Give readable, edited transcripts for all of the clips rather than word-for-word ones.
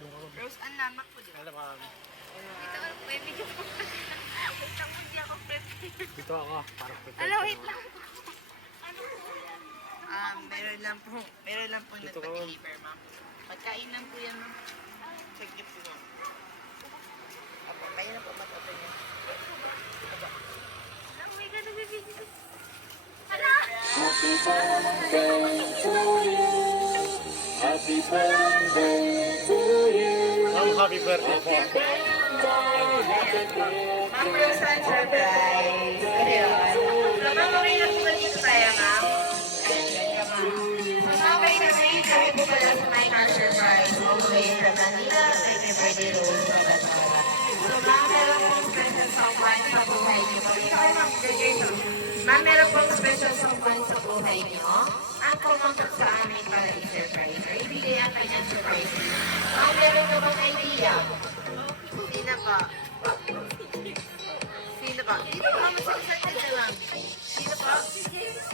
Rose, ang lamak po din. Alam mo. Dito ka, pwede ka po. Wait lang, hindi ako prepare. Dito ako, para prepare. Ala, wait lang. Ano po yan? Meron lang po Dito ka, nagpa-deliver, ma'am. Pagkain lang po yan, ma'am. Check it po, ma'am. Apo, kaya na po mag-open yan. Oh my God, nagbibigay. Hala! Happy birthday to you. Happy birthday to you. Happy birthday po. Ma'am, Rose, ang surprise. Ano yun? So, ma'am, okay na po ba dito tayo, ma'am? Okay, kami po pala sa My Car Surprise. All the way from Manila. Thank you for the rules of the Torah. So, ma'am, meron pong special someone sa buhay niyo. Ma'am, meron pong special someone sa buhay niyo. Ang pumunta sa amin para i-surprise. Or ibigay ang kanyang surprise. Ma'am, meron ka bang idea? Sino ba? Sino ba? Dito ba? Masalisan ka lang. Sino ba? Si James.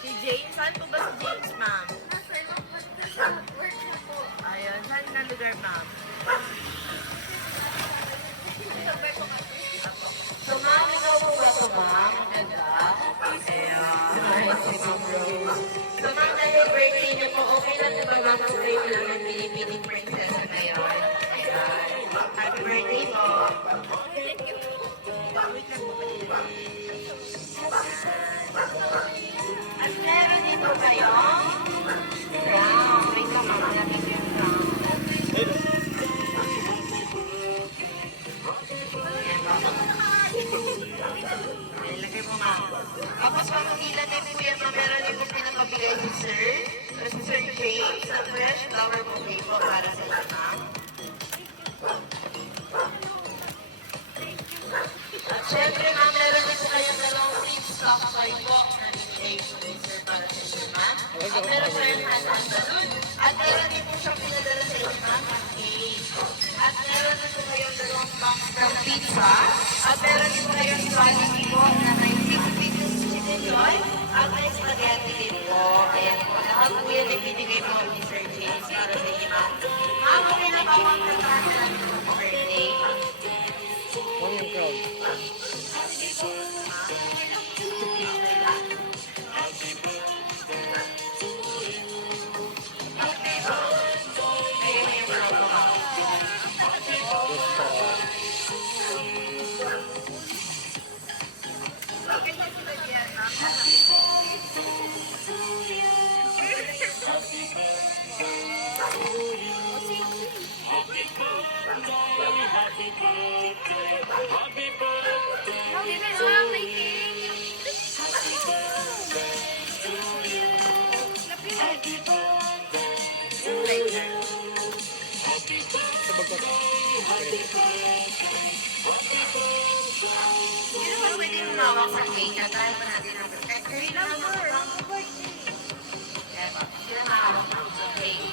Si James? Saan po ba si James, ma'am? Ayun, saan na lugar, ma'am? So, ma'am, ikaw po ba ito, ma'am? Ganda. Ayun. Si Ma'am Rose. So, ma'am, dahil birthday niyo po, okay lang na ba, ma'am, ang kayo lang ng Pilipining princess na yun? Ayan. Happy birthday po. Wait lang po. At meron dito kayo? Brown. Wait lang, ma'am. Lamig yung brown. Ilagay mo, ma'am. Tapos, ma'am, ilagay po yan, ma'am. Meron din po pinapabigay si Sir. Or si Sir James. Sa fresh flower bouquet po para sa iyo, ma'am. At syempre, ma'am, meron din po kayong dalawang free stock toy po na binigay po ni Sir para sa iyo, ma'am. At meron po yung hand-on balloon. At meron din po siyang pinadala sa iyo, ma'am, ang cake. At meron din po kayong dalawang box ng pizza. At meron din po kayong spaghetti po na may 6 pieces chicken joy. At may spaghetti din po. Ayan po. Lahat po yan ibinigay po ni Sir James para sa iyo, ma'am. Ma'am, okay na ba ma'am kasama namin sa birthday? Huwag yung crowd. Sino ba pwede humawak sa cake? Katahin pa natin ang birthday. Kahit lang po. Kaya ba? Sino mahawak sa cake?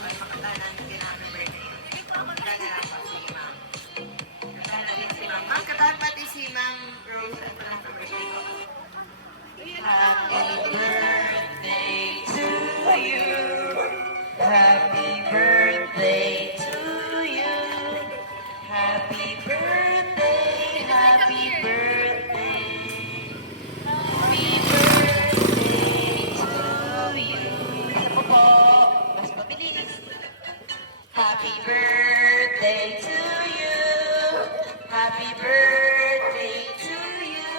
Para makatahan natin din ang birthday. Katahan na lang pa si ma'am. Katahan natin si ma'am. Ma'am, katahan pati si ma'am Rose at parang sa birthday ko. Happy birthday to you. Happy birthday to you. Happy birthday, happy birthday. Happy birthday to you. Isa po. Mas mabilis. Happy birthday to you. Happy birthday to you.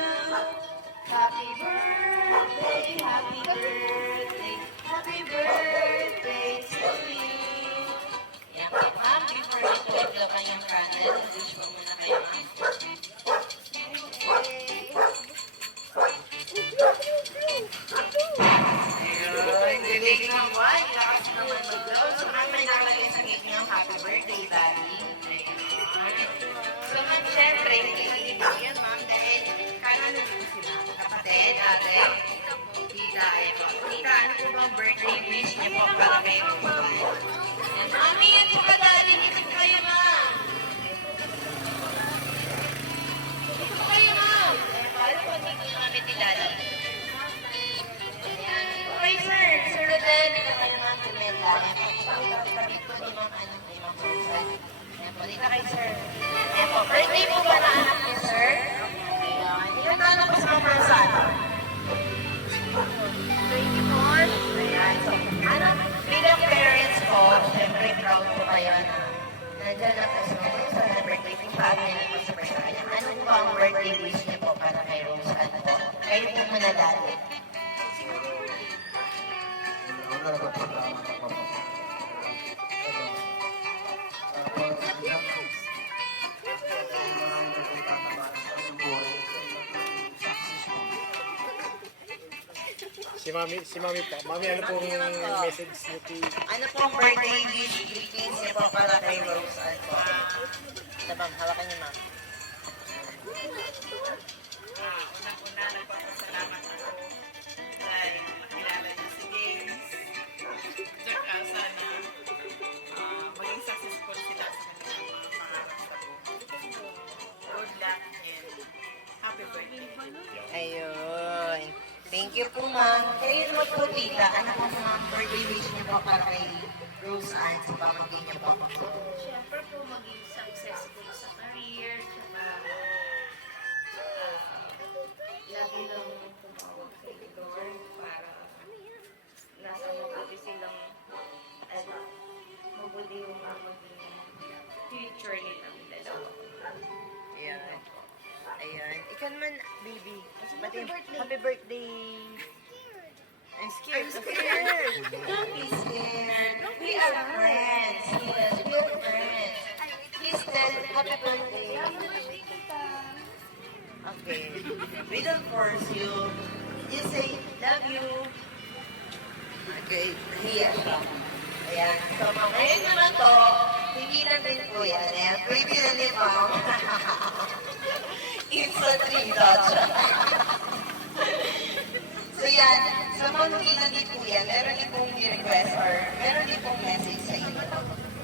Happy birthday, happy birthday. Happy birthday to you. Yan po, ma'am. Before you to blow kayong candle, wish po muna kayo, ma'am. Ayun, galing naman. Lakas naman mag-blow. So, ma'am, may nakalagay sa cake niyo, happy birthday, Daddy. Ayun. So, ma'am, syempre, hindi po yan, ma'am, dahil kanan na po si ma'am. Kapatid, ate, tita, ayun po. Tita, ano po bang birthday wish niyo po para kay Roman? Mami, yan po ba, Daddy? Dito po kayo, ma'am. Dito po kayo, ma'am. Paano po dito yung kami ni Daddy? Ayan. Okay, sir. Sir Rodel, dito kayo, ma'am. Tumela. Ayan po. Tabi po ni ma'am, ano, kay ma'am Rosa. na kay sir. Ayan po, birthday po ba na anak ni sir? Ayan. Ilan taon na po sa mga person? 24. Ayan. So, ano, bilang parents po, syempre proud po kayo na nandiyan na po sa birthday po family po sa person kanya. Ano po ang birthday wish niyo po para kay Rose Ann po? Kayo po muna dati. Si Mami po. Mami, ano pong message niyo kay... Ano po ang birthday wish greetings niyo po para kay Rose Ann po? Ito ma'am, hawakan niyo ma'am. Unang-una, nagpapasalamat ako dahil nakilala niyo si James. Tsaka sana maging successful sila sa kanilang mga pangarap sa buhay. Good luck and happy birthday. Ayun. Thank you po ma'am. Kayo naman po tita, ano po mga birthday wish niyo po para kay Rose Ann sa pamangkin niyo po? Siyempre po maging successful sa career, tsaka lagi lang tumawag kay Lord para nasa mabuti silang mabuti yung maging future nilang dalawa. Ayan. Ayan. Ikaw naman, baby. Happy birthday. I'm scared. I'm scared. Don't be scared. We are friends. Yes, we are friends. Please tell happy birthday. Okay. We don't force you. You say, love you. Okay. Hiya siya. Ayan. So, ngayon naman to, hindi lang din po yan. Ayan. Baby na ni Mom. Instant readout siya. So yan, sa mga ilan din po yan, meron din pong request or meron din pong message sa inyo.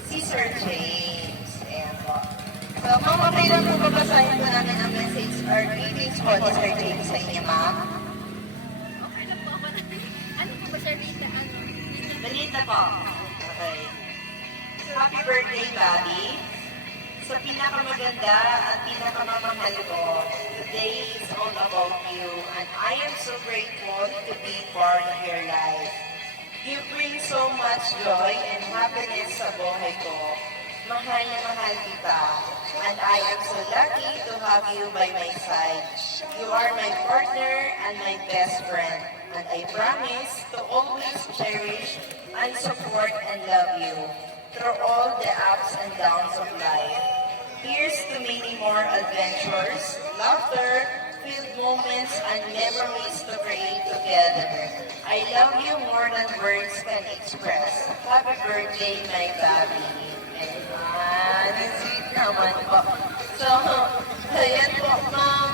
Si Sir James. Ayan po. So, ma'am, okay lang po babasahin po namin ang message or greetings po ni Sir James sa inyo, ma'am. Okay na po ako. Ano po ba, Sir Rita? Ano? Balita po. Okay. Happy birthday, Bobby. Sa pinakamaganda at pinakamamahal ko, today is all about you and I am so grateful to be part of your life. You bring so much joy and happiness sa buhay ko. Mahal na mahal kita and I am so lucky to have you by my side. You are my partner and my best friend and I promise to always cherish and support and love you through all the ups and downs of life. Here's to many more adventures, laughter, filled moments, and memories to create together. I love you more than words can express. Happy birthday, my Bobby. Ayan, sweet naman po. So, ayan po, Ma'am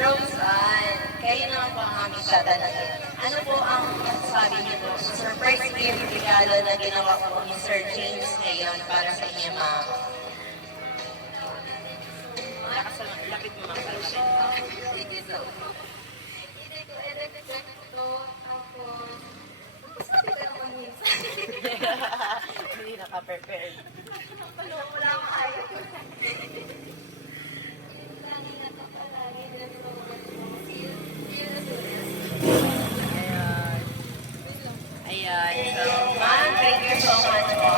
Rose Ann. Kayo naman po ang aming tatanungin. Ano po ang masasabi niyo po sa surprise gift regalo na ginawa po ni Sir James ngayon para sa inyo, Ma'am? Lapit mo mga Hindi naka-prepared. Ayan. So, ma'am, thank you so much po.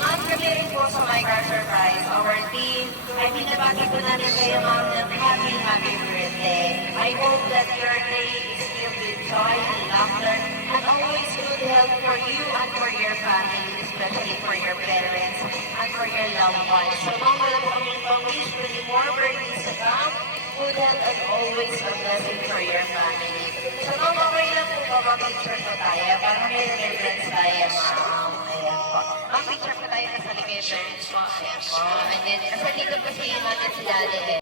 Ma'am, kami rin po sa My Car Surprise. Our team, ay binabati po namin kayo, ma'am, ng happy, happy birthday. I hope that your day is filled with joy and laughter and always good health for you and for your family, especially for your parents and for your loved ones. So, ma'am, wala po kami pang-wish for the more birthdays to come, good health and always a blessing for your family. So, ma'am, okay lang po ba mag-picture po tayo para may remembrance tayo, ma'am. Ayan po. Ma'am, picture po tayo kasali kayo parents po. Ayan po. And then, nasa dito po si ma'am at si daddy.